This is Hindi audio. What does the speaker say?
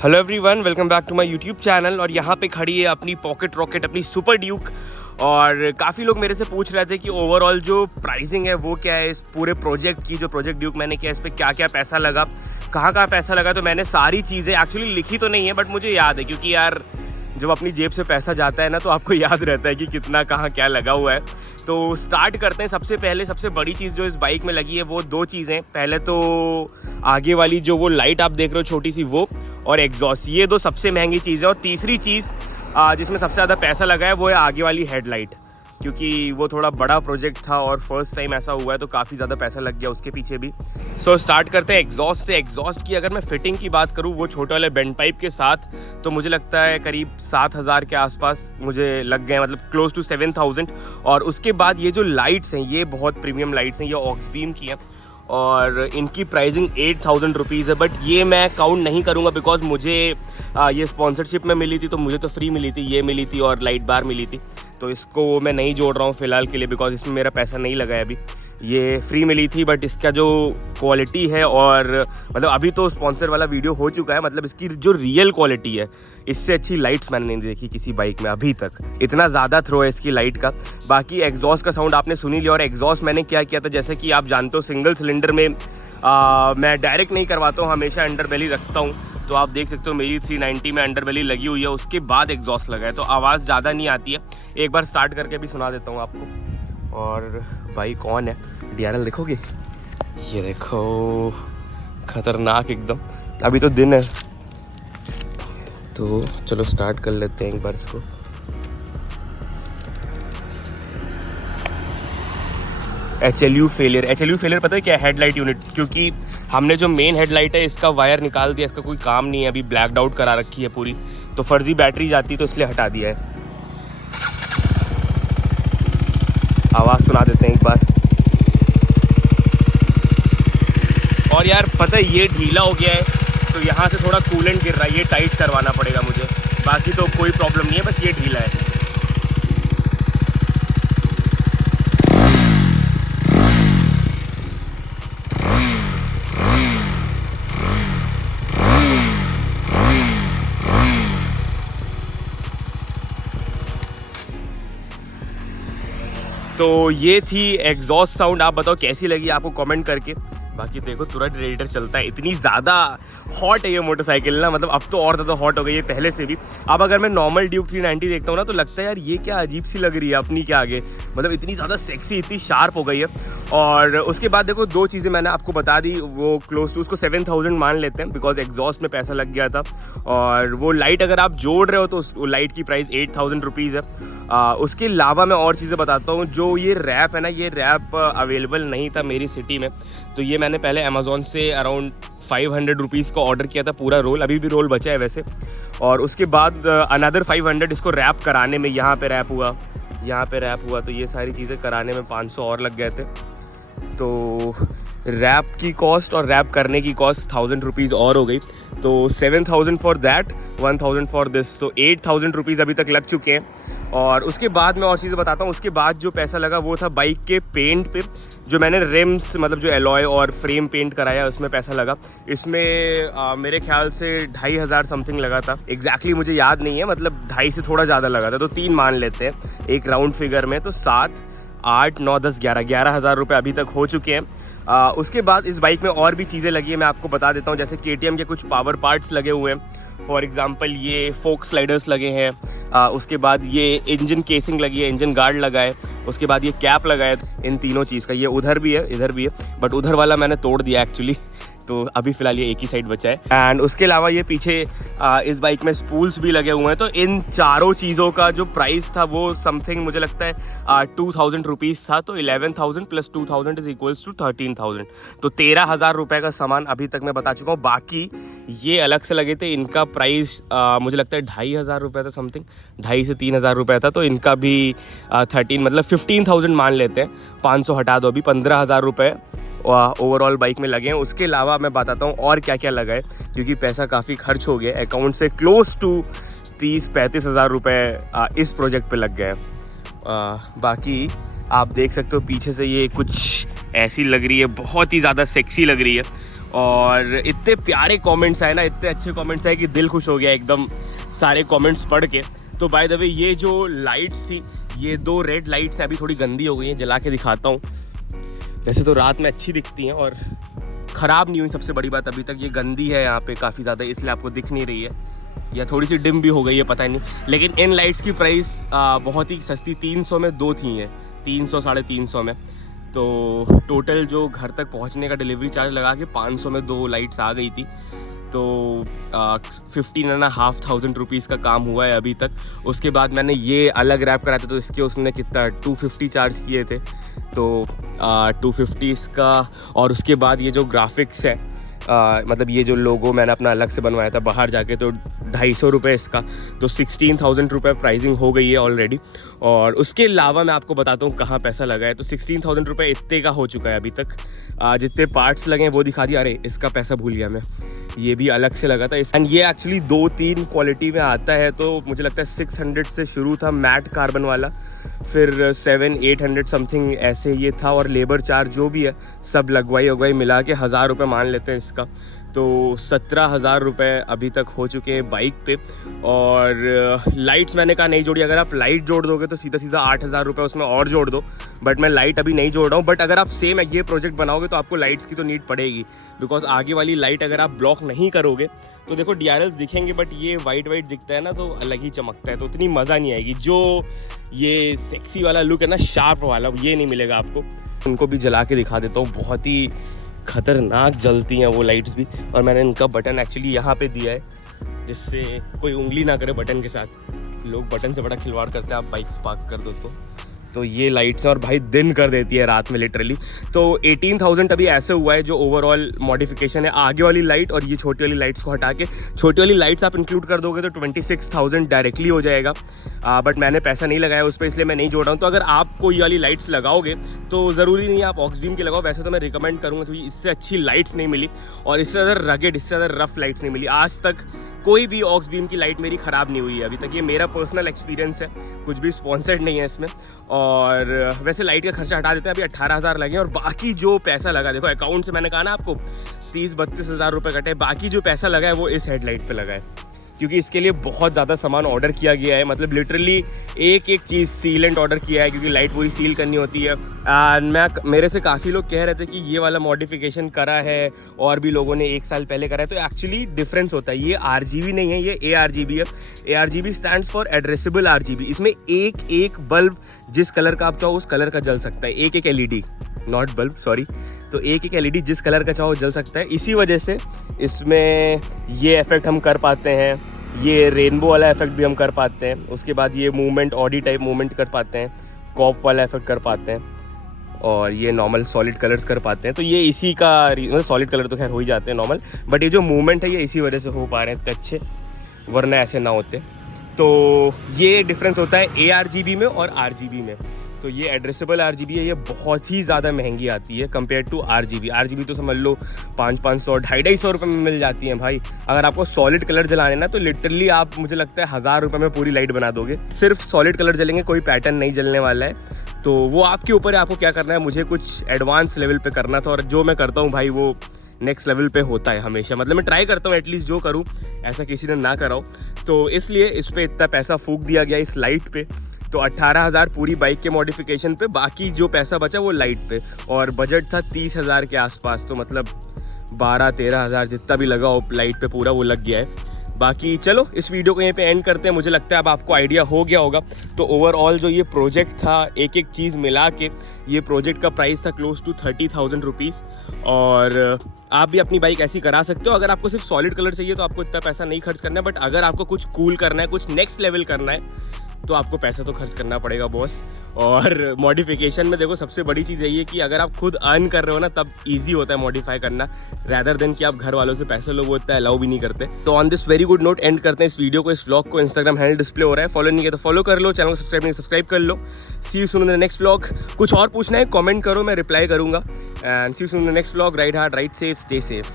Hello everyone, welcome back to my YouTube channel. और यहाँ पे खड़ी है अपनी पॉकेट रॉकेट, अपनी सुपर ड्यूक। और काफ़ी लोग मेरे से पूछ रहे थे कि ओवरऑल जो प्राइसिंग है वो क्या है इस पूरे प्रोजेक्ट की। जो प्रोजेक्ट ड्यूक मैंने किया, इस पर क्या क्या पैसा लगा, कहाँ पैसा लगा। तो मैंने सारी चीज़ें एक्चुअली लिखी तो नहीं है, बट मुझे याद है, क्योंकि यार जब अपनी जेब से पैसा जाता है ना तो आपको याद रहता है कि कितना कहाँ क्या लगा हुआ है। तो स्टार्ट करते हैं। सबसे पहले सबसे बड़ी चीज़ जो इस बाइक में लगी है वो दो चीज़ें। पहले तो आगे वाली जो वो लाइट आप देख रहे हो छोटी सी, वो और एग्जॉस्ट, ये दो सबसे महंगी चीज़ है। और तीसरी चीज़ जिसमें सबसे ज़्यादा पैसा लगा है वो है आगे वाली हेडलाइट, क्योंकि वो थोड़ा बड़ा प्रोजेक्ट था और फर्स्ट टाइम ऐसा हुआ है तो काफ़ी ज़्यादा पैसा लग गया उसके पीछे भी। सो स्टार्ट करते हैं एग्जॉस्ट से। एग्जॉस्ट की अगर मैं फिटिंग की बात करूँ वो छोटे वाले बेंड पाइप के साथ, तो मुझे लगता है करीब 7,000 के आसपास मुझे लग गए, मतलब क्लोज टू 7,000। और उसके बाद ये जो लाइट्स हैं ये बहुत प्रीमियम लाइट्स हैं, ये ऑक्स बीम की हैं और इनकी प्राइसिंग 8,000 रुपीज़ है। बट ये मैं काउंट नहीं करूँगा बिकॉज मुझे ये स्पॉन्सरशिप में मिली थी, तो मुझे तो फ्री मिली थी, ये मिली थी और लाइट बार मिली थी। तो इसको मैं नहीं जोड़ रहा हूँ फ़िलहाल के लिए बिकॉज इसमें मेरा पैसा नहीं लगा है अभी। ये फ्री मिली थी, बट इसका जो क्वालिटी है, और मतलब अभी तो स्पॉन्सर वाला वीडियो हो चुका है, मतलब इसकी जो रियल क्वालिटी है इससे अच्छी लाइट्स मैंने नहीं देखी किसी बाइक में अभी तक। इतना ज़्यादा थ्रो है इसकी लाइट का। बाकी एग्जॉस्ट का साउंड आपने सुन ही लिया। और एग्जॉस्ट मैंने क्या किया था, जैसे कि आप जानते हो सिंगल सिलेंडर में मैं डायरेक्ट नहीं करवाता हूँ, हमेशा अंडर बेली रखता हूँ। तो आप देख सकते हो मेरी 390 में अंडर बेली लगी हुई है, उसके बाद एग्जॉस्ट लगा है, तो आवाज़ ज़्यादा नहीं आती है। एक बार स्टार्ट करके भी सुना देता हूँ आपको। और भाई कौन है, DRL देखोगे, ये देखो खतरनाक एकदम। अभी तो दिन है तो चलो स्टार्ट कर लेते हैं एक बार इसको। HLU फेलियर पता है क्या, हेडलाइट यूनिट। क्योंकि हमने जो मेन हेडलाइट है इसका वायर निकाल दिया, इसका कोई काम नहीं है, अभी ब्लैकड आउट करा रखी है पूरी, तो फर्जी बैटरी जाती तो इसलिए हटा दिया है। आवाज़ सुना देते हैं एक बार। और यार पता है ये ढीला हो गया है तो यहाँ से थोड़ा कूलेंट गिर रहा है, ये टाइट करवाना पड़ेगा मुझे। बाकी तो कोई प्रॉब्लम नहीं है, बस ये ढीला है। तो ये थी एग्जॉस्ट साउंड। आप बताओ कैसी लगी आपको कमेंट करके। बाकी देखो तुरंत रेडिएटर चलता है, इतनी ज़्यादा हॉट है ये मोटरसाइकिल ना, मतलब अब तो और ज़्यादा हॉट हो गई है पहले से भी। अब अगर मैं नॉर्मल ड्यूक 390 देखता हूँ ना तो लगता है यार ये क्या अजीब सी लग रही है अपनी के आगे, मतलब इतनी ज़्यादा सेक्सी, इतनी शार्प हो गई है। और उसके बाद देखो दो चीज़ें मैंने आपको बता दी, वो क्लोज टू उसको 7,000 मान लेते हैं बिकॉज एग्जॉस्ट में पैसा लग गया था। और वो लाइट अगर आप जोड़ रहे हो तो उस लाइट की प्राइस 8,000 रुपीज़ है। उसके अलावा मैं और चीज़ें बताता हूँ। जो ये रैप है ना, ये रैप अवेलेबल नहीं था मेरी सिटी में, तो ये मैंने पहले अमेज़ॉन से अराउंड 500 रुपीज़ का ऑर्डर किया था पूरा रोल, अभी भी रोल बचा है वैसे। और उसके बाद अनदर 500 इसको रैप कराने में, यहाँ पे रैप हुआ, यहाँ पे रैप हुआ, तो ये सारी चीज़ें कराने में 500 और लग गए थे। तो रैप की कॉस्ट और रैप करने की कॉस्ट 1,000 रुपीज़ और हो गई, तो 7,000 फॉर दैट, 1,000 फॉर दिस, तो 8,000 रुपीज़ अभी तक लग चुके हैं। और उसके बाद मैं और चीज़ें बताता हूँ। उसके बाद जो पैसा लगा वो था बाइक के पेंट पे, जो मैंने रिम्स मतलब जो एलॉय और फ्रेम पेंट कराया उसमें पैसा लगा। इसमें मेरे ख्याल से 2,500 समथिंग लगा था, एग्जैक्टली मुझे याद नहीं है, मतलब 2,500 से थोड़ा ज़्यादा लगा था, तो 3 मान लेते हैं एक राउंड फिगर में। तो 7, 8, 9, 10, 11,000 रुपये अभी तक हो चुके हैं। उसके बाद इस बाइक में और भी चीज़ें लगी है, मैं आपको बता देता हूँ। जैसे KTM के कुछ पावर पार्ट्स लगे हुए हैं, फॉर एग्जांपल ये फोक स्लाइडर्स लगे हैं। उसके बाद ये इंजन केसिंग लगी है, इंजन गार्ड लगा है। उसके बाद ये कैप लगा है इन तीनों चीज़ का। ये उधर भी है, इधर भी है, बट उधर वाला मैंने तोड़ दिया एक्चुअली, तो अभी फ़िलहाल ये एक ही साइड बचा है। एंड उसके अलावा ये पीछे इस बाइक में स्पूल्स भी लगे हुए हैं। तो इन चारों चीज़ों का जो प्राइस था वो समथिंग मुझे लगता है 2,000 रुपीज़ था। तो 11,000 प्लस 2,000 इज इक्वल्स टू 13,000, तो 13,000 रुपये का सामान अभी तक मैं बता चुका हूँ। बाकी ये अलग से लगे थे, इनका प्राइस मुझे लगता है 2,500 रुपये था समथिंग, 2,500 से 3,000 रुपये था। तो इनका भी 13 मतलब 15,000 मान लेते हैं, 500 हटा दो, अभी 15,000 रुपये ओवरऑल बाइक में लगे हैं। उसके अलावा मैं बताता हूँ और क्या क्या लगा है, क्योंकि पैसा काफ़ी खर्च हो गया, अकाउंट से क्लोज टू 30-35 हज़ार रुपये इस प्रोजेक्ट पे लग गए। बाकी आप देख सकते हो पीछे से ये कुछ ऐसी लग रही है, बहुत ही ज़्यादा सेक्सी लग रही है। और इतने प्यारे कमेंट्स आए ना, इतने अच्छे कमेंट्स आए कि दिल खुश हो गया एकदम सारे कमेंट्स पढ़ के। तो बाय द वे ये जो लाइट्स थी, ये 2 रेड लाइट्स अभी थोड़ी गंदी हो गई हैं, जला के दिखाता हूँ। वैसे तो रात में अच्छी दिखती हैं और ख़राब नहीं हुई, सबसे बड़ी बात अभी तक ये गंदी है यहाँ पे काफ़ी ज़्यादा, इसलिए आपको दिख नहीं रही है, या थोड़ी सी डिम भी हो गई है, पता नहीं। लेकिन इन लाइट्स की प्राइस बहुत ही सस्ती, 300 में 2 थी हैं, 300 साढ़े 300 में। तो टोटल जो घर तक पहुँचने का डिलीवरी चार्ज लगा के 500 में 2 लाइट्स आ गई थी। तो 15,500 रुपीज़ का काम हुआ है अभी तक। उसके बाद मैंने ये अलग रैप कराया था, तो इसके उसने कितना 250 चार्ज किए थे, तो 250 इसका। और उसके बाद ये जो ग्राफिक्स है, मतलब ये जो लोगो मैंने अपना अलग से बनवाया था बाहर जाके, तो 250 रुपये इसका, तो 16,000 रुपये प्राइसिंग हो गई है ऑलरेडी। और उसके अलावा मैं आपको बताता हूँ कहाँ पैसा लगा है। तो 16,000 रुपये इतने का हो चुका है अभी तक। जितने पार्ट्स लगे हैं वो दिखा दिया। अरे इसका पैसा भूल गया मैं, ये भी अलग से लगा था। एंड ये एक्चुअली 2-3 क्वालिटी में आता है, तो मुझे लगता है 600 से शुरू था मैट कार्बन वाला, फिर 700-800 समथिंग ऐसे ये था। और लेबर चार्ज जो भी है सब लगवाई मिला के 1000 रुपये मान लेते हैं इसका, तो 17,000 रुपये अभी तक हो चुके हैं बाइक पे। और लाइट्स मैंने कहा नहीं जोड़ी, अगर आप लाइट जोड़ दोगे तो सीधा 8,000 रुपये उसमें और जोड़ दो, बट मैं लाइट अभी नहीं जोड़ रहा हूँ। बट अगर आप सेम ये प्रोजेक्ट बनाओगे तो आपको लाइट्स की तो नीड पड़ेगी, बिकॉज आगे वाली लाइट अगर आप ब्लॉक नहीं करोगे तो देखो DRLs दिखेंगे, बट ये वाइट दिखता है ना, तो अलग ही चमकता है, तो उतनी मज़ा नहीं आएगी। जो ये सेक्सी वाला लुक है ना, शार्प वाला, ये नहीं मिलेगा आपको। उनको भी जला के दिखा देता हूँ, बहुत ही खतरनाक जलती हैं वो लाइट्स भी। और मैंने इनका बटन एक्चुअली यहाँ पे दिया है, जिससे कोई उंगली ना करे बटन के साथ। लोग बटन से बड़ा खिलवाड़ करते हैं, आप बाइक पार्क कर दो तो ये लाइट्स हैं, और भाई दिन कर देती है रात में लिटरली। तो 18,000 अभी ऐसे हुआ है जो ओवरऑल मॉडिफिकेशन है। आगे वाली लाइट और ये छोटी वाली लाइट्स को हटा के, छोटी वाली लाइट्स आप इंक्लूड कर दोगे तो 26,000 डायरेक्टली हो जाएगा। बट मैंने पैसा नहीं लगाया उस पर, इसलिए मैं नहीं जोड़ रहा हूँ। तो अगर आप कोई वाली लाइट्स लगाओगे तो ज़रूरी नहीं है आप ऑक्सबीम की लगाओ, वैसे तो मैं रिकमेंड करूँगा, क्योंकि इससे अच्छी लाइट्स नहीं मिली और इससे ज़्यादा रगेड, इससे ज़्यादा रफ लाइट्स नहीं मिली। आज तक कोई भी ऑक्सबीम की लाइट मेरी ख़राब नहीं हुई है अभी तक, ये मेरा पर्सनल एक्सपीरियंस है, कुछ भी स्पॉन्सर्ड नहीं है इसमें। और वैसे लाइट का खर्चा हटा देते हैं, अभी 18,000 लगे, और बाकी जो पैसा लगा, देखो अकाउंट से मैंने कहा ना आपको 30-32 हज़ार रुपये कटे, बाकी जो पैसा लगा है वो इस हेडलाइट पे लगा है, क्योंकि इसके लिए बहुत ज़्यादा सामान ऑर्डर किया गया है। मतलब लिटरली एक चीज़ सीलेंट ऑर्डर किया है, क्योंकि लाइट पूरी सील करनी होती है। मेरे से काफ़ी लोग कह रहे थे कि ये वाला मॉडिफिकेशन करा है और भी लोगों ने 1 साल पहले करा है, तो एक्चुअली डिफरेंस होता है। ये RGB नहीं है, ये ARGB है। ARGB stands for addressable RGB। इसमें एक बल्ब जिस कलर का आप चाहो उस कलर का जल सकता है, एक LED, नॉट बल्ब, सॉरी। तो एक LED जिस कलर का चाहो जल सकता है। इसी वजह से इसमें ये इफेक्ट हम कर पाते हैं, ये रेनबो वाला इफेक्ट भी हम कर पाते हैं। उसके बाद ये मूवमेंट, ऑडी टाइप मूवमेंट कर पाते हैं, कॉप वाला इफेक्ट कर पाते हैं, और ये नॉर्मल सॉलिड कलर्स कर पाते हैं। तो ये इसी का मतलब सॉलिड कलर तो खैर हो ही जाते हैं नॉर्मल, बट ये जो मूवमेंट है ये इसी वजह से हो पा रहे हैं इतने अच्छे, वरना ऐसे ना होते। तो ये डिफरेंस होता है ARGB में और RGB में। तो ये एड्रेसेबल RGB है, ये बहुत ही ज़्यादा महंगी आती है कंपेयर टू RGB तो समझ लो 500-500, 250-250 रुपये में मिल जाती हैं भाई। अगर आपको सॉलिड कलर जलाने ना, तो लिटरली आप, मुझे लगता है 1000 रुपये में पूरी लाइट बना दोगे। सिर्फ सॉलिड कलर जलेंगे, कोई पैटर्न नहीं जलने वाला है। तो वो आपके ऊपर है, आपको क्या करना है। मुझे कुछ एडवांस लेवल पे करना था, और जो मैं करता हूँ भाई वो नेक्स्ट लेवल पे होता है हमेशा। मतलब मैं ट्राई करता हूँ एटलीस्ट जो करूँ ऐसा किसी ने ना कराओ, तो इसलिए इस पर इतना पैसा फूंक दिया गया इस लाइट पे। तो 18,000 पूरी बाइक के मॉडिफिकेशन पे, बाकी जो पैसा बचा वो लाइट पे, और बजट था 30,000 के आसपास। तो मतलब 12-13 हज़ार जितना भी लगा हो लाइट पे पूरा वो लग गया है। बाकी चलो इस वीडियो को यहीं पे एंड करते हैं। मुझे लगता है अब आपको आइडिया हो गया होगा। तो ओवरऑल जो ये प्रोजेक्ट था, एक चीज़ मिला के ये प्रोजेक्ट का प्राइस था क्लोज टू 30,000 रुपीज़। और आप भी अपनी बाइक ऐसी करा सकते हो। अगर आपको सिर्फ सॉलिड कलर चाहिए तो आपको इतना पैसा नहीं खर्च करना है, बट अगर आपको कुछ कूल करना है, कुछ नेक्स्ट लेवल करना है, तो आपको पैसा तो खर्च करना पड़ेगा बॉस। और मॉडिफिकेशन में देखो सबसे बड़ी चीज़ यही है कि अगर आप खुद अर्न कर रहे हो ना, तब इजी होता है मॉडिफाई करना, रैदर देन कि आप घर वालों से पैसे लो, वो इतना अलाउ भी नहीं करते। तो on this very good note and करते हैं इस वीडियो को, इस व्लॉग को। इंस्टाग्राम हैंडल डिस्प्ले हो रहा है, फॉलो नहीं किया तो फॉलो कर लो, चैनल को सब्सक्राइब कर लो। See you soon in the next vlog. कुछ और पूछना है कमेंट करो, मैं रिप्लाई करूँगा। And see you soon in the next vlog. Ride hard, ride safe, stay safe.